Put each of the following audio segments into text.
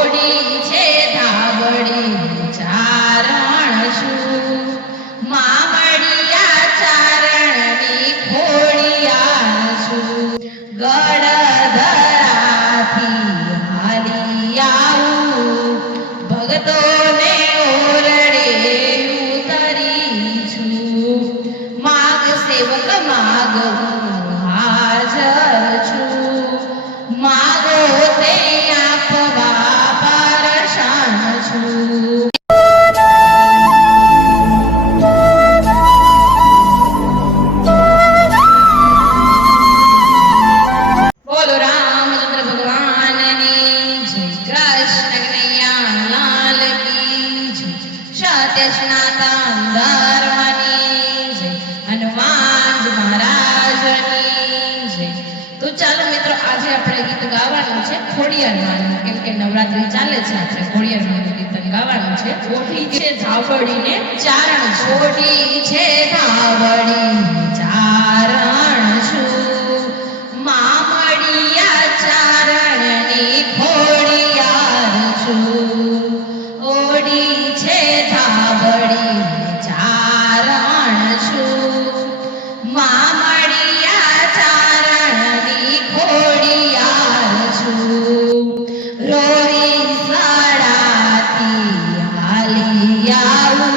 Audi છે ધાબડી ચારણ છું મામડિયા ચારણની ખોડિયાર છું ગળધરાથી હાલી આવું ભગતોને ઓરડે ઉતરી છું માગ સેવક માગ હાજર છું માગો તે આપવા પરશાન છું બોલો રામચંદ્ર ભગવાનની જય કૃષ્ણ કનૈયા લાલ કી જય સત્ય સનાતન ધર્મની જય હનુમાનજી મહારાજની જય તો ચાલો મિત્રો આજે આપણે ગીત ગાવાનું છે ખોડિયારમાંનું કેમ કે નવરાત્રી ચાલે છે આપણે ખોડિયારમાંનું ગીત ગાવાનું છે ઓઢી છે ધાબડીને ચારણ ઓઢી છે ધાબડી ચારણ છું મામડિયા ચારણની ખોડિયાર છું ઓઢી છે ધાબડી ચારણ છું મામડિયા ચારણની ખોડિયાર છું રોરી સાડાથી હાલી આવું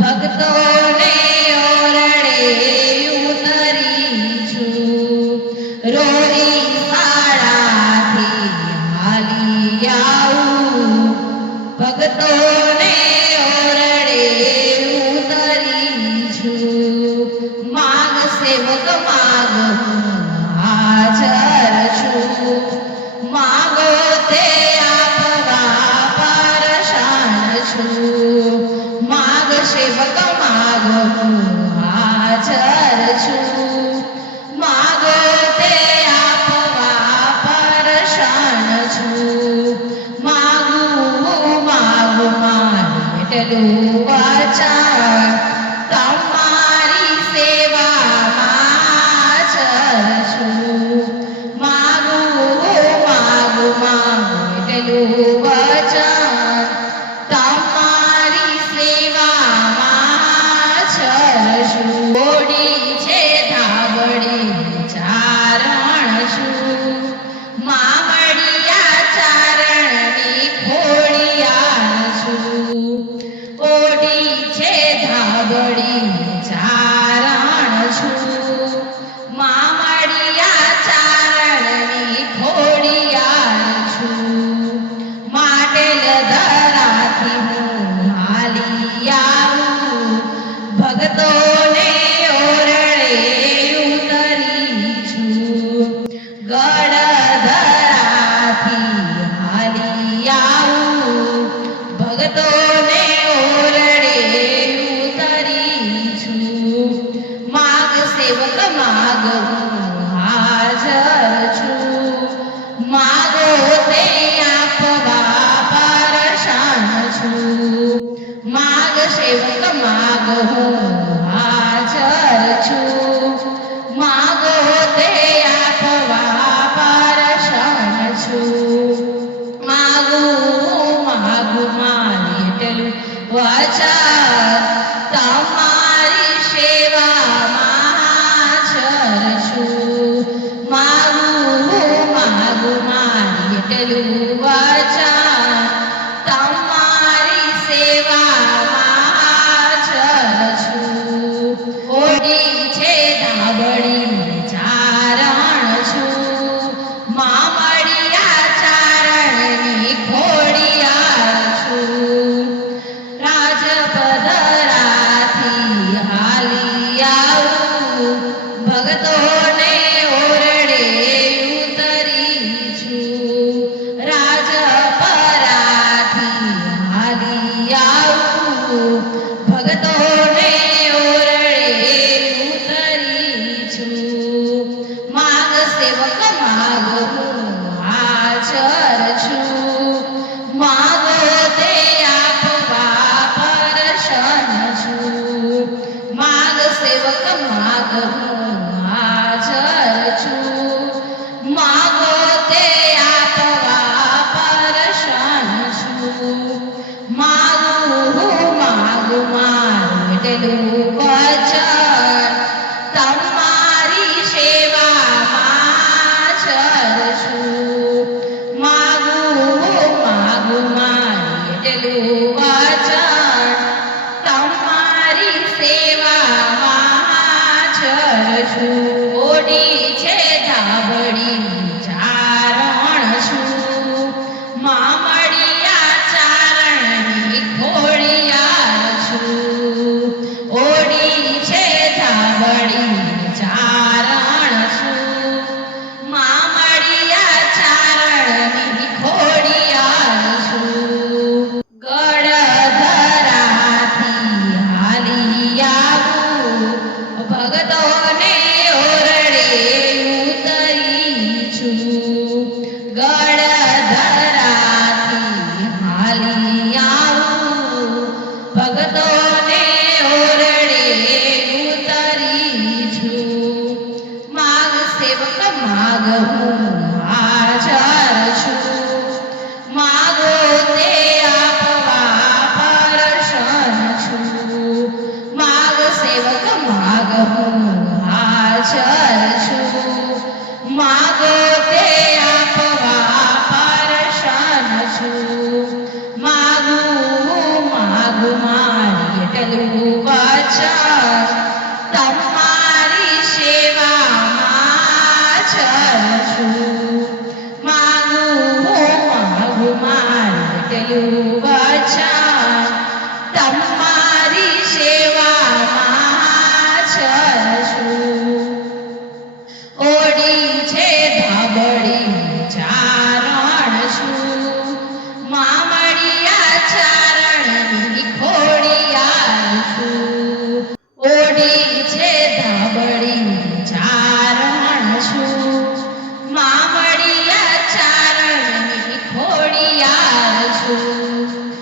ભક્તોને ઓરડે ઉતરી છું રોરી સાડાથી હાલી આવું ભક્તોને ઓરડે ઉતરી છું માગ સેવક માગ હાજર છું માગો તે આપવા પરશાન છું માગ સેવક માગ હાજર છું માગો તે આપવા પરશાન છું માગું એટલું વચન તમારી સેવામાં હાજર છું માગું એટલું વચન તમારી સેવામાં હાજર છું ઓઢી છે ધાબડી ચારણ છું મામડિયા ચારણની ખોડિયાર છું ઓઢી છે ધાબડી ચારણ છું મામડિયા ચારણની ખોડિયાર છું માટેલ ધરાથી હું હાલી આવું ભક્તોને ઓરડે ઉતરી છું ગળધરાથી હાલી આવું ભક્તોને ઓરડે ઉતરી છું માગ સેવક માગ હાજર છું માગો તે આપવા પરશાન છું માગ સેવક માગ હાજર છું માગો તે આપવા પરશાન છું માગું મારી એટલું વચન તમારી સેવામાં હાજર છું માગું મારી એટલું વચન તમારી સેવામાં હાજર છું ઓઢી છે ધાબડી ચારણ છું મામડિયા ચારણની ખોડિયાર છું રાજપદ એટલું વચન તમારી સેવામાં હાજર છું. ઓડી છે ધાબળી ચારણ છું, મામડિયા ચારણની ખોડિયાર છું. ઓડી છે ધાબળી ચારણ છું, મામડિયા ચારણની ખોડિયાર છું. ગળધરાથી હાલી આવું, ભગતોને ઓરડે ઉતરી છું. ગળધરાથી હાલી આવું, ભગતોને ઓરડે ઉતરી છું. માગ સેવક માગ હું હાજર છું, માગો તે આપવા પરસન છું. માગ સેવક માગ હું હાજર છું, માગો તે આપવા પરસન છું. માગું માગું મારી એટલું વચન તમારી સેવામાં હાજર છું. માગું માગું મારી એટલું વચન તમારી સેવામાં હાજર છું. ઓડી છે ધાબળી ચારણ છું, મામડિયા ચારણની ખોડિયાર છું. ઓડી છે ધાબળી ચારણ છું, મામડિયા ચારણની ખોડિયાર છું.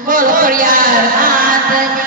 બોલો ખોડિયાર માતની